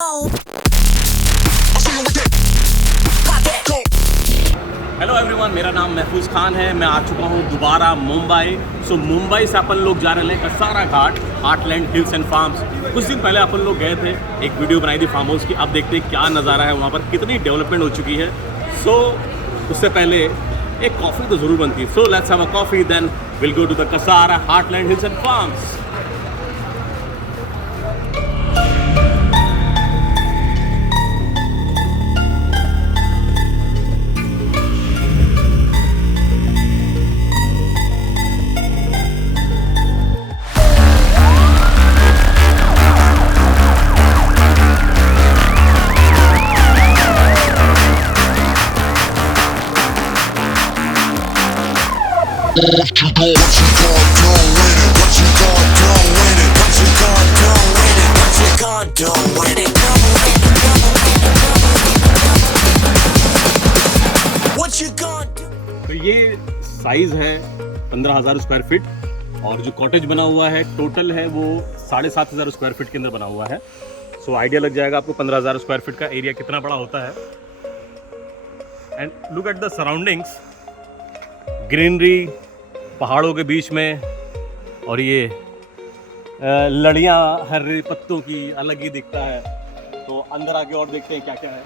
Hello everyone, मेरा नाम महफूज खान है। मैं आ चुका हूँ दोबारा मुंबई। मुंबई से अपन लोग जा रहे हैं कसारा घाट, हार्टलैंड हिल्स एंड फार्म्स। कुछ दिन पहले अपन लोग गए थे, एक वीडियो बनाई थी फार्म हाउस की। अब देखते हैं क्या नज़ारा है वहाँ पर, कितनी डेवलपमेंट हो चुकी है। उससे पहले एक कॉफ़ी तो ज़रूर बनती है। Let's have a coffee, then will go to the Kasara Heartland Hills and Farms. What you gonna do with it? What you gonna do with it? What you gonna do with it? What you gonna do with it? What you gonna do? तो ये size है 15,000 square feet, और जो cottage बना हुआ है total है वो 7,500 स्क्वायर फीट के अंदर बना हुआ है। आइडिया लग जाएगा आपको 15,000 स्क्वायर फीट का एरिया कितना बड़ा होता है। And look at the surroundings, greenery पहाड़ों के बीच में, और ये लड़ियाँ हरे पत्तों की अलग ही दिखता है। तो अंदर आके और देखते हैं क्या क्या है।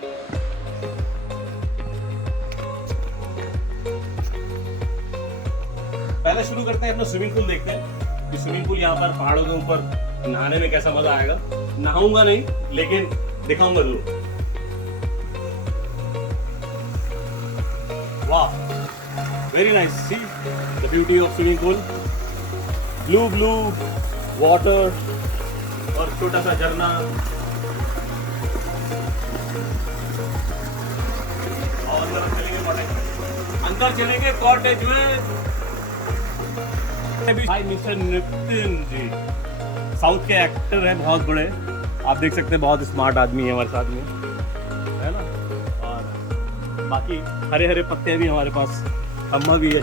पहले शुरू करते हैं अपना स्विमिंग पूल देखते हैं कि स्विमिंग पूल यहाँ पर पहाड़ों के ऊपर नहाने में कैसा मजा आएगा। नहाऊंगा नहीं, लेकिन दिखाऊंगा जरूर। वाह, very nice. See the beauty of swimming pool. Blue water और छोटा सा झरना। और अंदर चलेंगे कॉटेज में। भाई मिस्टर नितिन जी साउथ के एक्टर हैं, बहुत बड़े। आप देख सकते हैं बहुत स्मार्ट आदमी है हमारे साथ में, है ना। और बाकी हरे हरे पत्ते भी हमारे पास, खम्मा भी है।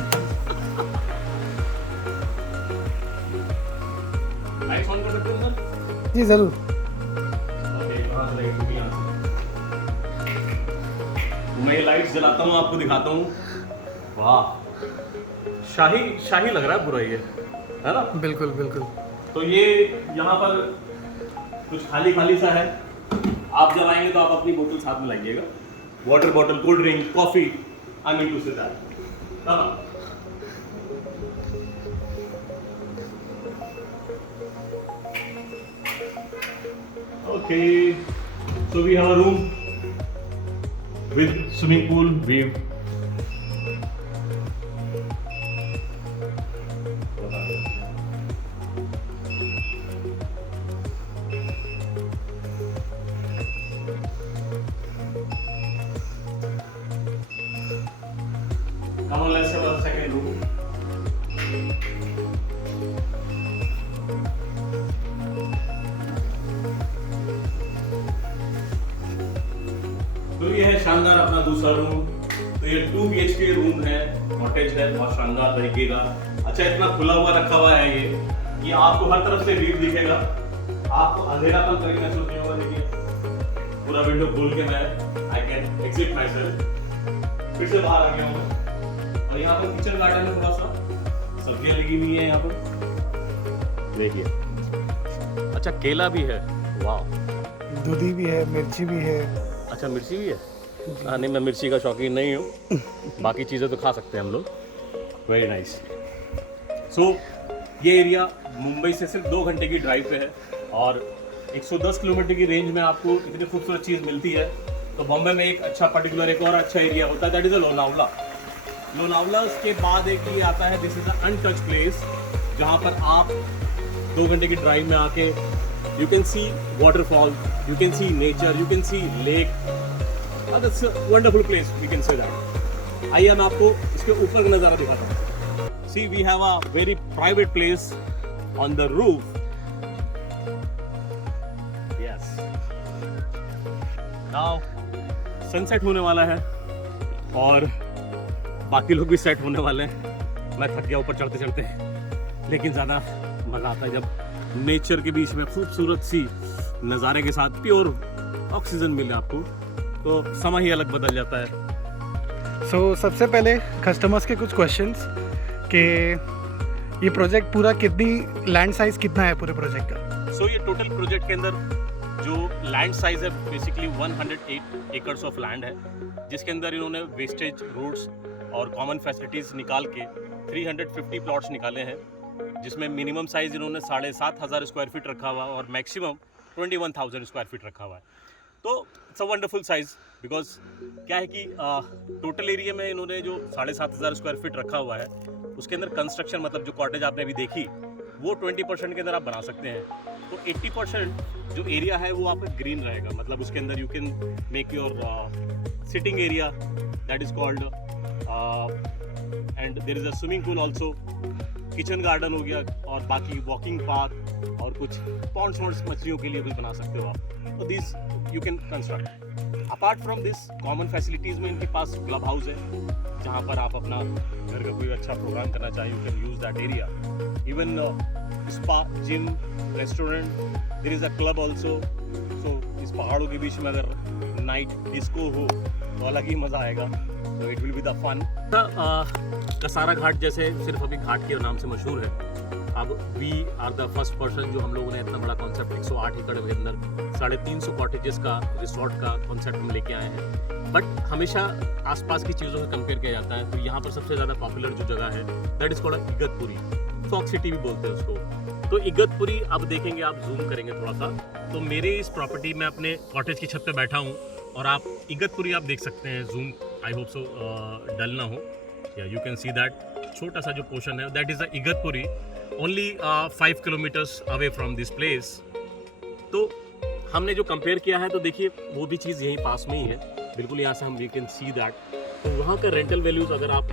लाइट्स ऑन कर सकते हैं सर? जी जरूर। ओके, कहाँ से लगेगी? यहाँ से। मैं ये लाइट्स जलाता हूँ, आपको दिखाता हूँ। वाह, शाही लग रहा है पूरा ये, है ना? बिल्कुल बिल्कुल। तो ये यहाँ पर कुछ खाली सा है। आप जब आएंगे तो आप अपनी बोतल साथ में लाइएगा, water bottle, cold drink, coffee. I mean to say that. Okay, so we have a room with swimming pool view. Come on, let's have a second room. तो ये है शानदार अपना दूसरा रूम। तो ये 2 BHK रूम है, कॉटेज है, बहुत शानदार तरीके का। अच्छा, इतना खुला हुआ रखा हुआ है ये कि आपको हर तरफ से व्यू दिखेगा, आपको अंधेरापन कहीं महसूस नहीं होगा। देखिए पूरा विंडो खोल के मैं I can exit my self. फिर से बाहर आ गया हूँ। और यहाँ पर किचन गार्डन में थोड़ा सा सब्जियाँ लगी हुई है यहाँ पर, देखिए। अच्छा, केला भी है, वाह। दूधी भी है, मिर्ची भी है। अच्छा, मिर्ची भी है? हाँ, नहीं, मैं मिर्ची का शौकीन नहीं हूँ। बाकी चीज़ें तो खा सकते हैं हम लोग। Very nice. ये एरिया मुंबई से सिर्फ 2 घंटे की ड्राइव पे है, और 110 किलोमीटर की रेंज में आपको इतनी खूबसूरत चीज़ मिलती है। तो बॉम्बे में एक अच्छा पर्टिकुलर एक और अच्छा एरिया होता है, दैट इज़ लोनावला। लोनावला के बाद एक ये आता है, this is the untouched place, जहाँ पर आप 2 घंटे की ड्राइव में आके you can see waterfall, you can see nature, you can see lake. That's a wonderful place, we can say that. आइए मैं आपको इसके ऊपर का नज़ारा दिखाता हूँ। See, we have a very private place on the roof. Yes, now sunset होने वाला है और बाकी लोग भी सेट होने वाले हैं। मैं थक गया ऊपर चढ़ते चढ़ते, लेकिन ज़्यादा मज़ा आता है जब नेचर के बीच में खूबसूरत सी नज़ारे के साथ प्योर ऑक्सीजन मिले आपको, तो समय ही अलग बदल जाता है। सबसे पहले कस्टमर्स के कुछ क्वेश्चंस कि ये प्रोजेक्ट पूरा कितनी लैंड साइज कितना है पूरे प्रोजेक्ट का? सो ये टोटल प्रोजेक्ट के अंदर जो लैंड साइज है बेसिकली 108 एकर्स ऑफ लैंड है, जिसके अंदर इन्होंने वेस्टेज रोड्स और कॉमन फैसिलिटीज़ निकाल के 350 प्लॉट्स निकाले हैं, जिसमें मिनिमम साइज इन्होंने 7,500 स्क्वायर फीट रखा हुआ और मैक्सिमम 21,000 स्क्वायर फीट रखा हुआ है। तो it's a wonderful size, because क्या है कि टोटल एरिया में इन्होंने जो 7,500 स्क्वायर फीट रखा हुआ है, उसके अंदर कंस्ट्रक्शन मतलब जो कॉटेज आपने अभी देखी वो 20% के अंदर आप बना सकते हैं। तो 80% जो एरिया है वो आपका ग्रीन रहेगा, मतलब उसके अंदर you can make your sitting area that is called, and there is a swimming pool also, kitchen garden हो गया, और बाकी वॉकिंग पार्क और कुछ पॉन्ड्स वॉन्ड्स मछलियों के लिए भी बना सकते हो आप। तो this you can construct. Apart from this common facilities में इनके पास क्लब हाउस है, जहाँ पर आप अपना घर का कोई अच्छा प्रोग्राम करना चाहें, you can use that area. Even spa, gym, restaurant, there is a club also. So इस पहाड़ों के बीच में अगर नाइट डिस्को हो तो अलग ही मज़ा आएगा, तो it will be the fun. Kasara Ghat जैसे सिर्फ अभी घाट के नाम से मशहूर है, अब we are the first person जो हम लोगों ने इतना बड़ा कॉन्सेप्ट 108 एकड़ के अंदर 350 कॉटेजेस का रिसोर्ट का कॉन्सेप्ट हम लेके आए हैं। बट हमेशा आसपास की चीज़ों से कंपेयर किया जाता है, तो यहाँ पर सबसे ज़्यादा पॉपुलर जो जगह है that is called Igatpuri, fox city भी बोलते हैं उसको। तो इगतपुरी अब देखेंगे, आप जूम करेंगे थोड़ा सा, तो मेरे इस प्रॉपर्टी में अपने कॉटेज की छत पे बैठा हूँ और आप इगतपुरी आप देख सकते हैं। जूम आई होप सो डल ना हो, या यू कैन सी दैट छोटा सा जो पोर्शन है that is the Igatpuri, only 5 kilometres away from this place. तो हमने जो कंपेयर किया है, तो देखिए वो भी चीज़ यहीं पास में ही है, बिल्कुल यहाँ से हम यू कैन सी दैट। तो वहाँ का रेंटल वैल्यूज़ अगर आप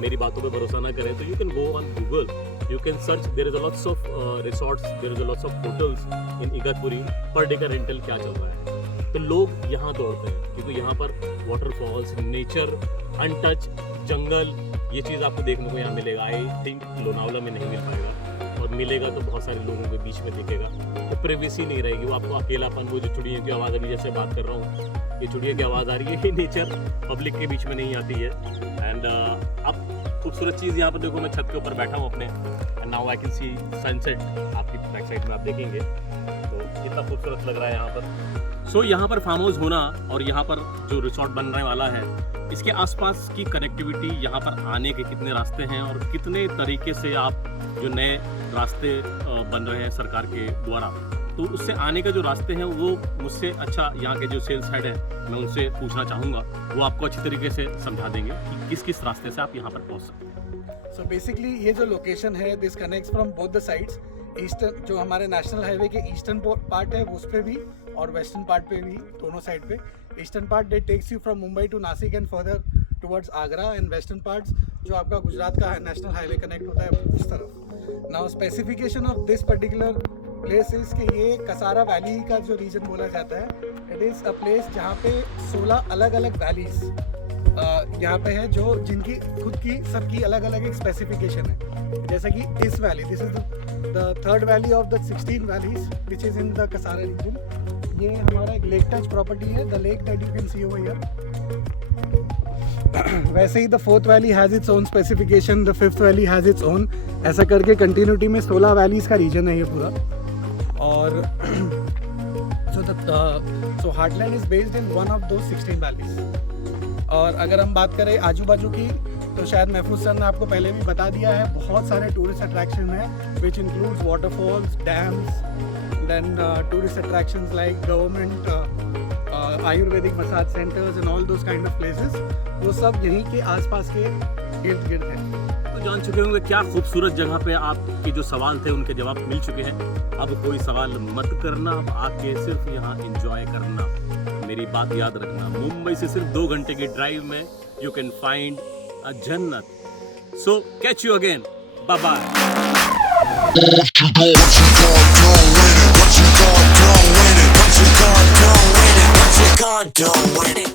मेरी बातों पे भरोसा ना करें तो you can go on Google, you can search, there is a lots of resorts, there is a lots of hotels in Igatpuri, per day का रेंटल क्या चल रहा है। तो लोग यहाँ दौड़ते हैं क्योंकि यहाँ पर वाटरफॉल्स, नेचर, अनटच जंगल, ये चीज़ आपको देखने को यहाँ मिलेगा। आई थिंक लोनावला में नहीं मिल पाएगा, और मिलेगा तो बहुत सारे लोगों के बीच में दिखेगा, तो प्राइवेसी नहीं रहेगी, वो आपको अकेलापन, वो जो चिड़ियों की आवाज़ अभी जैसे बात कर रहा हूँ, ये चिड़ियों की आवाज़ आ रही है, ये नेचर पब्लिक के बीच में नहीं आती है। एंड अब खूबसूरत चीज़ यहाँ पर देखो, मैं छत के ऊपर बैठा हूँ अपने, and now I can see sunset, आपकी बैक साइड में आप देखेंगे, तो इतना खूबसूरत लग रहा है यहाँ पर। सो यहाँ पर फार्म हाउस होना और यहाँ पर जो रिसोर्ट बनने वाला है, इसके आसपास की कनेक्टिविटी, यहाँ पर आने के कितने रास्ते हैं और कितने तरीके से आप जो नए रास्ते बन रहे हैं सरकार के द्वारा, तो उससे आने के जो रास्ते हैं वो मुझसे अच्छा यहाँ के जो सेल्स हेड है, मैं उनसे पूछना चाहूँगा, वो आपको अच्छी तरीके से समझा देंगे कि किस किस रास्ते से आप यहाँ पर पहुँच सकते हैं। सो बेसिकली ये जो लोकेशन है, this connects from both the sides. Eastern जो हमारे नेशनल हाईवे के ईस्टर्न पार्ट है उस पर भी, और वेस्टर्न पार्ट पे भी, दोनों साइड पे। Eastern part that takes you from Mumbai to Nashik and further towards Agra, and western parts जो आपका गुजरात का नेशनल हाईवे कनेक्ट होता है उस तरफ। Now specification of this particular place is कि ये कसारा वैली का जो रीजन बोला जाता है, इट इज़ अ प्लेस जहाँ पे 16 अलग अलग वैलीज यहाँ पे है, जो जिनकी खुद की सबकी अलग अलग एक स्पेसिफिकेशन है। जैसे कि इस valley, this is the third valley of the 16 valleys which is in the Kasara region. ये हमारा एक लेक टच प्रॉपर्टी है, the lake that you can see over here. वैसे ही the fourth valley has its own specification, the fifth valley has its own, ऐसा करके continuity में 16 valleys का रीजन है ये पूरा। और so Heartland is based in one of the 16 valleys. और अगर हम बात करें आजू बाजू की, तो शायद महफूज सर ने आपको पहले भी बता दिया है, बहुत सारे टूरिस्ट अट्रैक्शन हैं which includes waterfalls, dams, then tourist attractions like government ayurvedic massage centres and all those kind of places, वो सब यहीं के आसपास के इर्द गिर्द हैं। तो जान चुके होंगे क्या खूबसूरत जगह पे आपके जो सवाल थे उनके जवाब मिल चुके हैं। अब कोई सवाल मत करना, अब आके सिर्फ यहाँ एंजॉय करना। मेरी बात याद रखना, मुंबई से सिर्फ 2 घंटे की ड्राइव में यू कैन फाइंड अ जन्नत। So catch you again, bye bye. What you gonna do with it? What you gonna do with it? What you gonna do with it? What you gonna do with it?